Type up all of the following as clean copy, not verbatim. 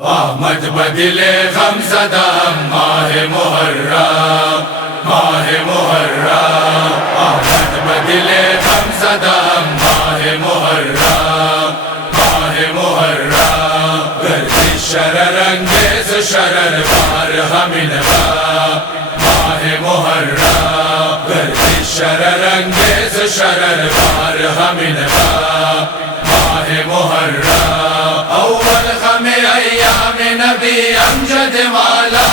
آمد بدل غم زدہ ماہ محرم، ماہ محرم، آمد بدل غم زدہ ماہ محرم، ماہ محرم، گردش شرر انگیز شرر بار ہمیں ماہ محرم، گردش شرر انگیز شرر بار ہمیں ماہ محرم، اول غم ایام نبی امجد والا،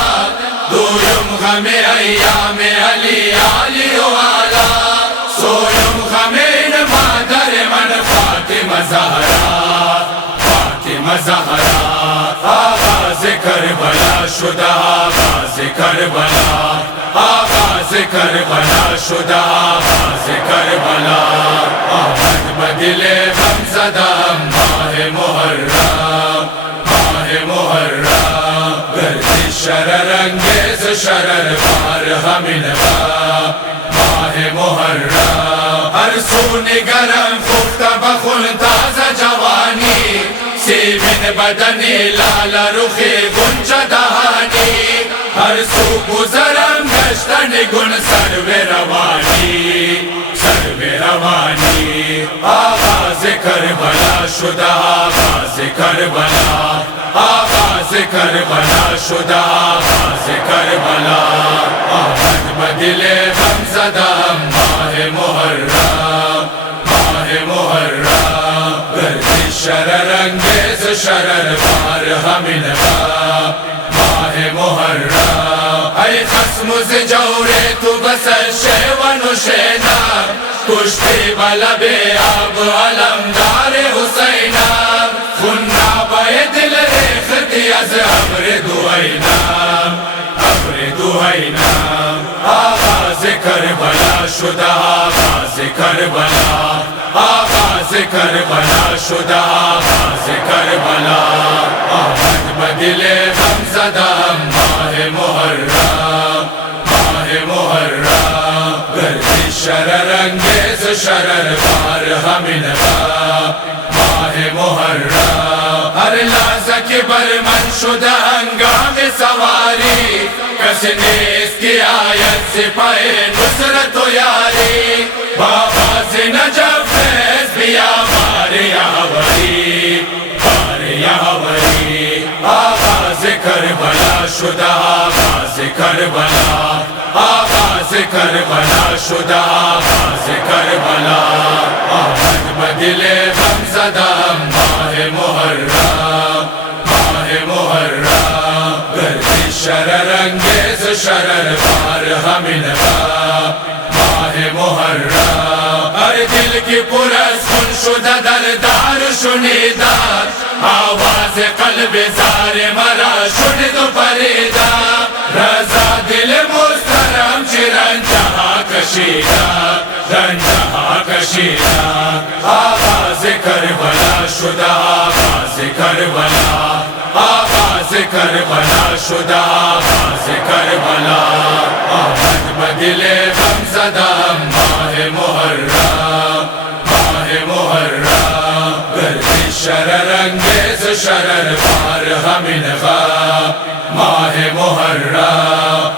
دویم غم ایام علی علی والا، سویم غم مادر من فاطمہ زہرا، فاطمہ زہرا، آغاز کربلا شدہ، آغاز کربلا، آغاز کربلا شدہ، آغاز کربلا، آمد بدل غم زدہ ماہ محرم، ماہ محرم، گردش شرر انگیز شرر بار ہمیں ماہ محرم، ہر سو نگرم خفتہ بخون تازہ جوانی، سیمن بدنی لال رخ گنچ دہانی، ہر سو گزرم گشتن گن سرو روانی، سرو روانی، آغاز کربلا شدہ، آغاز کربلا، آغاز کربلا شدہ، آغاز کربلا، آمد بدل غم زدہ ماہ محرم، ماہ محرم، گردش شرر انگیز شرر بار ہمیں ماہ محرم، ای خصم ز جور تو بس شیون و شینا، کشتے بلب آب علمدار حسینہ، خنا بے دل ریختی از ابر دہینا، ابر دہینا، آغاز کربلا شدہ، آغاز کربلا، آغاز کربلا شدہ، آغاز کربلا، آمد بدل غم زدہ ماہ محرم، ماہ محرم، گردش شرر انگیز شرر بار ہمیں ماہ محرم، ہر لحظہ کے برمن شدہ ہنگام سواری، کس نے اس کی آیت سپاہ نصرت و یاری، بابا سے نجف فیض بیا بار یاوری، بار یاوری، آغاز کربلا شدہ، آغاز کربلا، آغاز کربلا شدہ، آغاز کربلا، آمد بدل غم زدہ ماہ محرم، ماہ محرم، گردش شرر انگیز شرر بار ہمیں ماہ محرم، ہر دل کی پرسکون شدہ دردار شنیدہ، آواز قلب زار مرا شنید و پریدہ، رضا دل مسترم چی رنجہا کشیدہ، رنجہا کشیدہ، آغاز کربلا شدہ، آغاز کربلا، آغاز کربلا شدہ، آغاز کربلا، آمد بدل غم زدہ ماہ محرم، ماہ محرم، گردش شرر انگیز شرر بار ہمیں ماہ محرم،